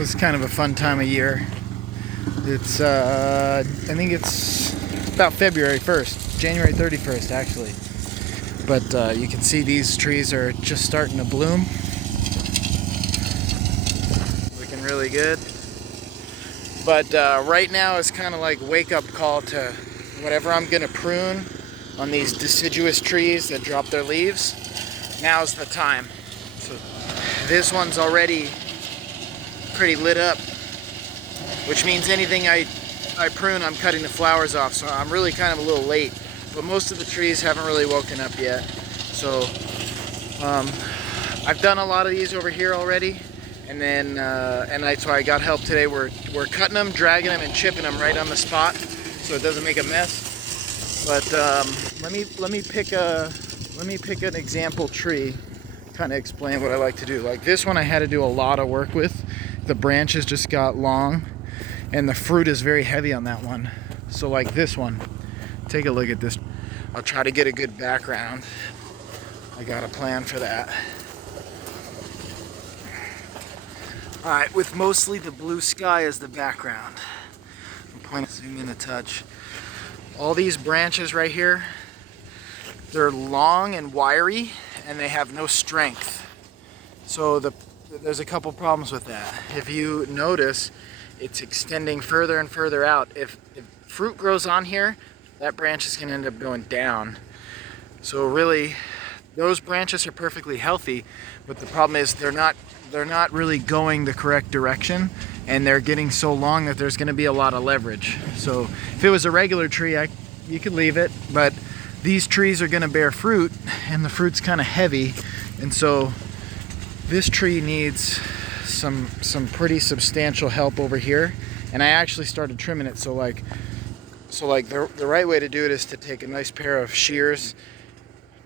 was kind of a fun time of year. It's I think it's about February 1st, January 31st actually. But you can see these trees are just starting to bloom. Looking really good. But right now is kind of like wake-up call to whatever I'm gonna prune on these deciduous trees that drop their leaves. Now's the time. So this one's already pretty lit up, which means anything I prune, I'm cutting the flowers off. So I'm really kind of a little late, but most of the trees haven't really woken up yet. So I've done a lot of these over here already, and then that's why I got help today. We're cutting them, dragging them, and chipping them right on the spot, so it doesn't make a mess. But let me pick an example tree, kind of explain what I like to do. Like this one, I had to do a lot of work with. The branches just got long, and the fruit is very heavy on that one. So like this one, take a look at this. I'll try to get a good background. I got a plan for that. All right, with mostly the blue sky as the background. I'm zoom in a touch. All these branches right here, they're long and wiry, and they have no strength. So there's a couple problems with that. If you notice, it's extending further and further out. If fruit grows on here, that branch is gonna end up going down. So really, those branches are perfectly healthy, but the problem is they're not really going the correct direction, and they're getting so long that there's gonna be a lot of leverage. So if it was a regular tree, you could leave it, but these trees are gonna bear fruit, and the fruit's kind of heavy, and so this tree needs some pretty substantial help over here. And I actually started trimming it. So like the right way to do it is to take a nice pair of shears,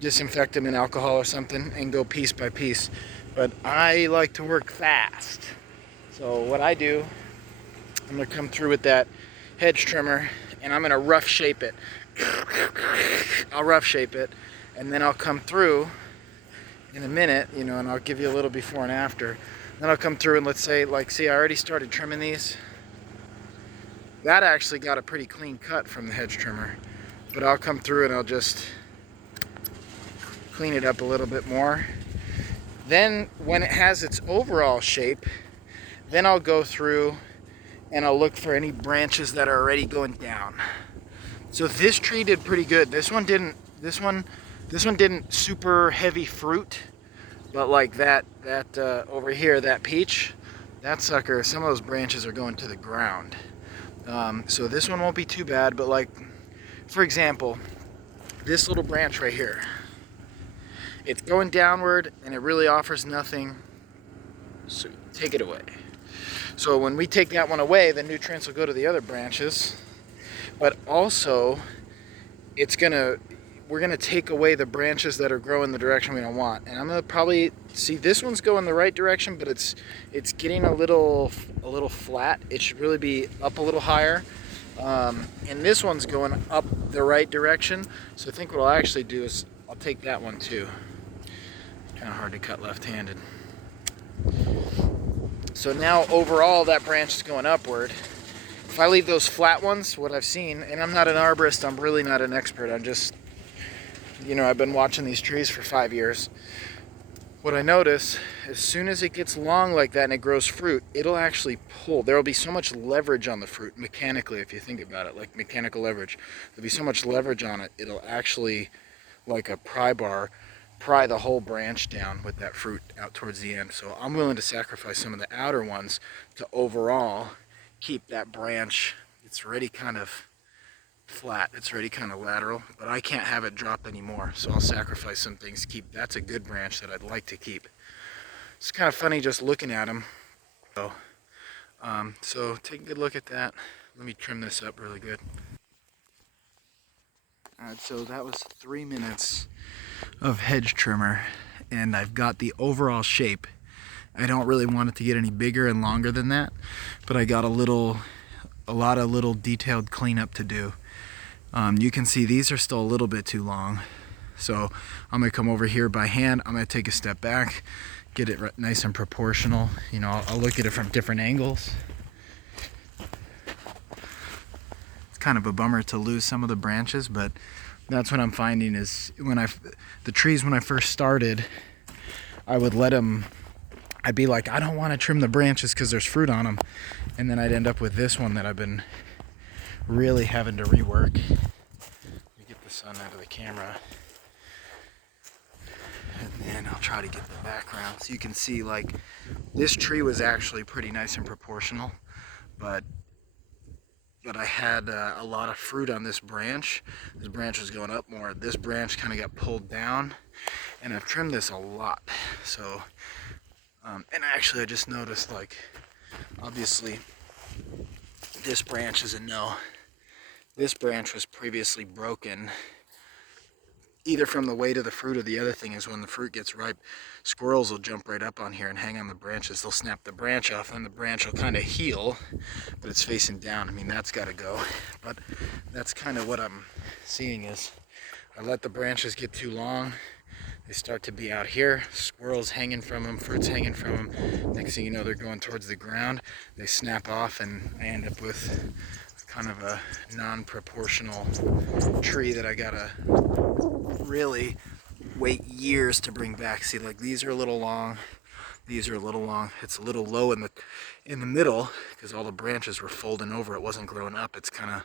disinfect them in alcohol or something, and go piece by piece. But I like to work fast. So what I do, I'm gonna come through with that hedge trimmer, and I'm gonna rough shape it. I'll rough shape it, and then I'll come through in a minute, and I'll give you a little before and after. Then I'll come through and let's say, see, I already started trimming these. That actually got a pretty clean cut from the hedge trimmer, but I'll come through and I'll just clean it up a little bit more. Then when it has its overall shape, then I'll go through and I'll look for any branches that are already going down. So this tree did pretty good. This one didn't super heavy fruit, but like that over here, that peach, that sucker, some of those branches are going to the ground. So this one won't be too bad, but like, for example, this little branch right here, it's going downward and it really offers nothing, so take it away. So when we take that one away, the nutrients will go to the other branches, but also we're gonna take away the branches that are growing the direction we don't want. And I'm gonna probably see this one's going the right direction, but it's getting a little flat. It should really be up a little higher. And this one's going up the right direction. So I think what I'll actually do is I'll take that one too. Kind of hard to cut left-handed. So now overall that branch is going upward. If I leave those flat ones, what I've seen, and I'm not an arborist, I'm really not an expert, I'm just, I've been watching these trees for 5 years. What I notice, as soon as it gets long like that and it grows fruit, it'll actually pull. There'll be so much leverage on the fruit, mechanically, if you think about it, like mechanical leverage. There'll be so much leverage on it, it'll actually, like a pry bar, pry the whole branch down with that fruit out towards the end. So I'm willing to sacrifice some of the outer ones to overall keep that branch. It's already kind of flat, it's already kind of lateral, but I can't have it drop anymore, so I'll sacrifice some things to keep. That's a good branch that I'd like to keep. It's kind of funny just looking at them. So take a good look at that. Let me trim this up really good. Alright, so that was 3 minutes of hedge trimmer, and I've got the overall shape. I don't really want it to get any bigger and longer than that, but I got a lot of little detailed cleanup to do. You can see these are still a little bit too long, so I'm gonna come over here by hand. I'm gonna take a step back get it nice and proportional. You know, I'll look at it from different angles. It's kind of a bummer to lose some of the branches, but that's what I'm finding is the trees when I first started, I would let them, I'd be like, I don't want to trim the branches because there's fruit on them. And then I'd end up with this one that I've been really having to rework. Let me get the sun out of the camera. And then I'll try to get the background. So you can see like this tree was actually pretty nice and proportional, but I had a lot of fruit on this branch. This branch was going up more. This branch kind of got pulled down, and I've trimmed this a lot. So, and actually I just noticed, like, obviously this branch is a no. This branch was previously broken, either from the weight of the fruit, or the other thing is when the fruit gets ripe, squirrels will jump right up on here and hang on the branches. They'll snap the branch off and the branch will kind of heal, but it's facing down. I mean, that's got to go. But that's kind of what I'm seeing is I let the branches get too long. They start to be out here, squirrels hanging from them, fruits hanging from them. Next thing you know, they're going towards the ground. They snap off and I end up with kind of a non-proportional tree that I gotta really wait years to bring back. See, like these are a little long, these are a little long. It's a little low in the middle because all the branches were folding over. It wasn't growing up, it's kind of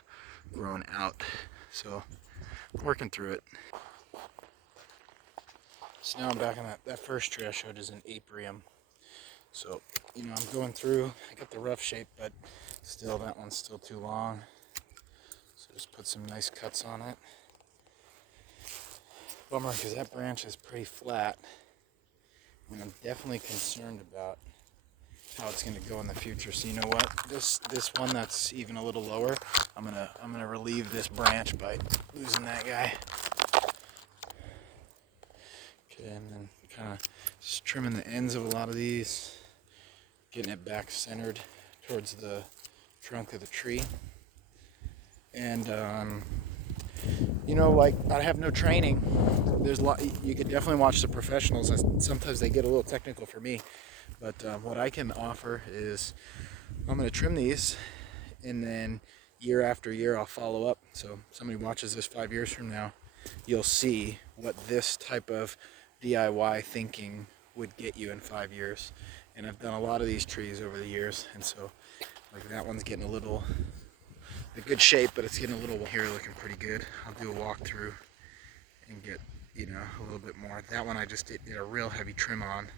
growing out. So I'm working through it. So now I'm back on that first tree I showed is an apium. So, you know, I'm going through, I got the rough shape, but still that one's still too long. So just put some nice cuts on it. Bummer because that branch is pretty flat, and I'm definitely concerned about how it's going to go in the future. So you know what? This one that's even a little lower, I'm gonna relieve this branch by losing that guy. Okay, and then kind of just trimming the ends of a lot of these, getting it back centered towards the trunk of the tree. And you know, like, I have no training. There's a lot, you could definitely watch the professionals. Sometimes they get a little technical for me, but what I can offer is I'm going to trim these, and then year after year I'll follow up. So if somebody watches this 5 years from now, you'll see what this type of DIY thinking would get you in 5 years. And I've done a lot of these trees over the years, and so like that one's getting a good shape, but it's getting a little here, looking pretty good. I'll do a walkthrough and get, you know, a little bit more. That one I just did a real heavy trim on.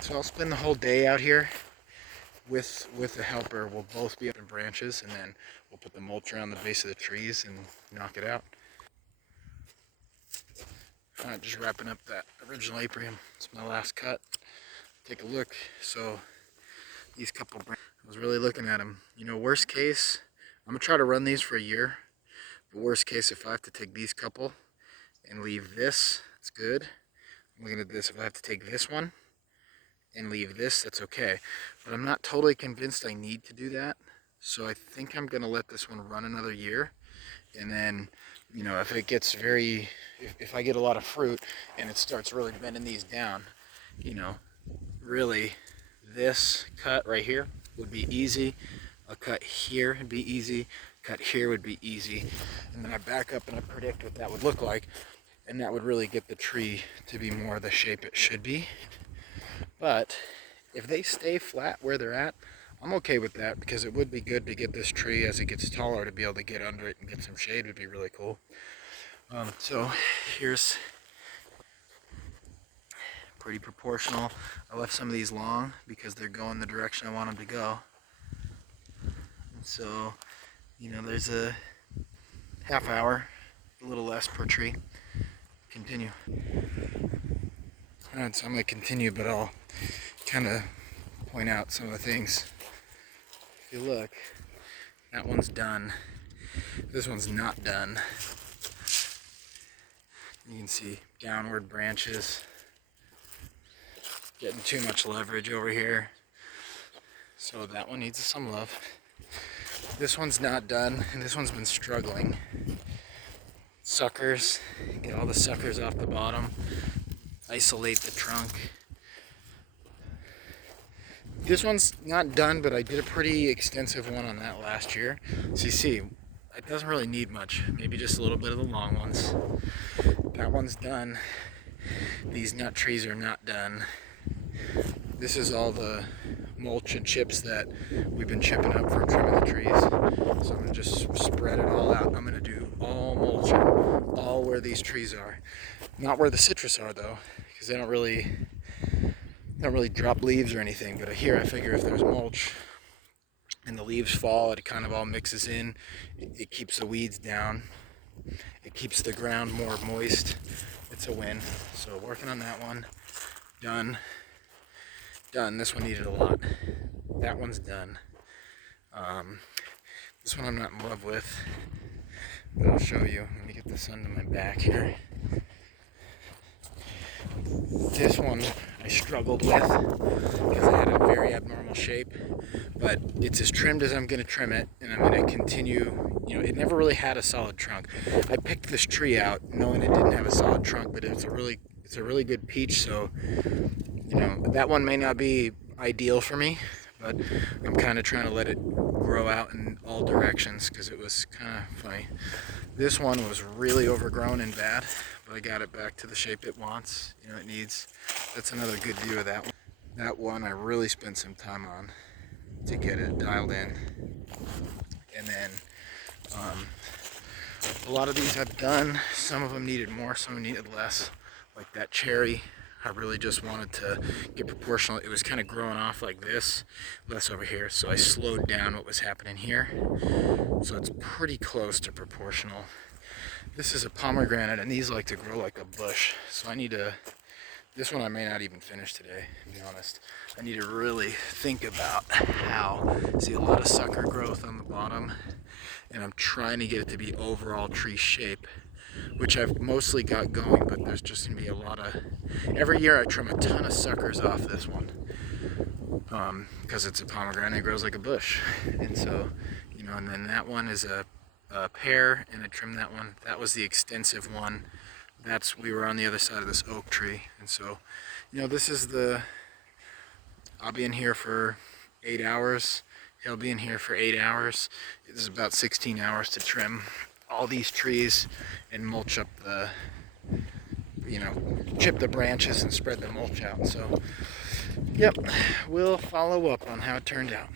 So I'll spend the whole day out here with the helper. We'll both be up in branches, and then we'll put the mulch around the base of the trees and knock it out. Alright, just wrapping up that original apium. It's my last cut. Take a look. So these couple branches, I was really looking at them. You know, worst case, I'm going to try to run these for a year. But worst case, if I have to take these couple and leave this, it's good. I'm looking at this. If I have to take this one and leave this, that's okay. But I'm not totally convinced I need to do that. So I think I'm going to let this one run another year. And then, you know, if it gets if I get a lot of fruit and it starts really bending these down, you know, really this cut right here would be easy. A cut here would be easy. Cut here would be easy. And then I back up and I predict what that would look like. And that would really get the tree to be more the shape it should be. But if they stay flat where they're at, I'm okay with that, because it would be good to get this tree as it gets taller to be able to get under it and get some shade. Would be really cool. So here's pretty proportional. I left some of these long because they're going the direction I want them to go. And so, you know, there's a half hour, a little less per tree. Continue. Alright, so I'm going to continue, but I'll kind of point out some of the things. If you look, that one's done. This one's not done. You can see downward branches. Getting too much leverage over here. So that one needs some love. This one's not done, and this one's been struggling. Suckers, get all the suckers off the bottom. Isolate the trunk. This one's not done, but I did a pretty extensive one on that last year. So you see, it doesn't really need much. Maybe just a little bit of the long ones. That one's done. These nut trees are not done. This is all the mulch and chips that we've been chipping up from trimming the trees. So I'm gonna just spread it all out. I'm gonna do all mulch, all where these trees are. Not where the citrus are though, because they don't really drop leaves or anything. But here I figure if there's mulch and the leaves fall, it kind of all mixes in. It keeps the weeds down. It keeps the ground more moist. It's a win. So working on that one. Done. This one needed a lot. That one's done. This one I'm not in love with, but I'll show you. Let me get this under my back here. This one I struggled with because I had a very abnormal shape, but it's as trimmed as I'm going to trim it, and I'm going to continue. You know, it never really had a solid trunk. I picked this tree out knowing it didn't have a solid trunk, but it's a really good peach. So, you know, that one may not be ideal for me, but I'm kind of trying to let it grow out in all directions because it was kind of funny. This one was really overgrown and bad, but I got it back to the shape it wants, you know, it needs. That's another good view of that one. That one I really spent some time on to get it dialed in. And then a lot of these I've done. Some of them needed more, some of them needed less. Like that cherry, I really just wanted to get proportional. It was kind of growing off like this, less over here. So I slowed down what was happening here. So it's pretty close to proportional. This is a pomegranate, and these like to grow like a bush. So I need to, this one I may not even finish today, to be honest. I need to really think about how, see a lot of sucker growth on the bottom, and I'm trying to get it to be overall tree shape, which I've mostly got going, but there's just gonna be a lot of, every year I trim a ton of suckers off this one, because it's a pomegranate, it grows like a bush. And so, you know, and then that one is a pear, and I trimmed that one. That was the extensive one. We were on the other side of this oak tree. And so, you know, this is I'll be in here for 8 hours. He'll be in here for 8 hours. This is about 16 hours to trim all these trees and mulch up chip the branches and spread the mulch out. So, yep, we'll follow up on how it turned out.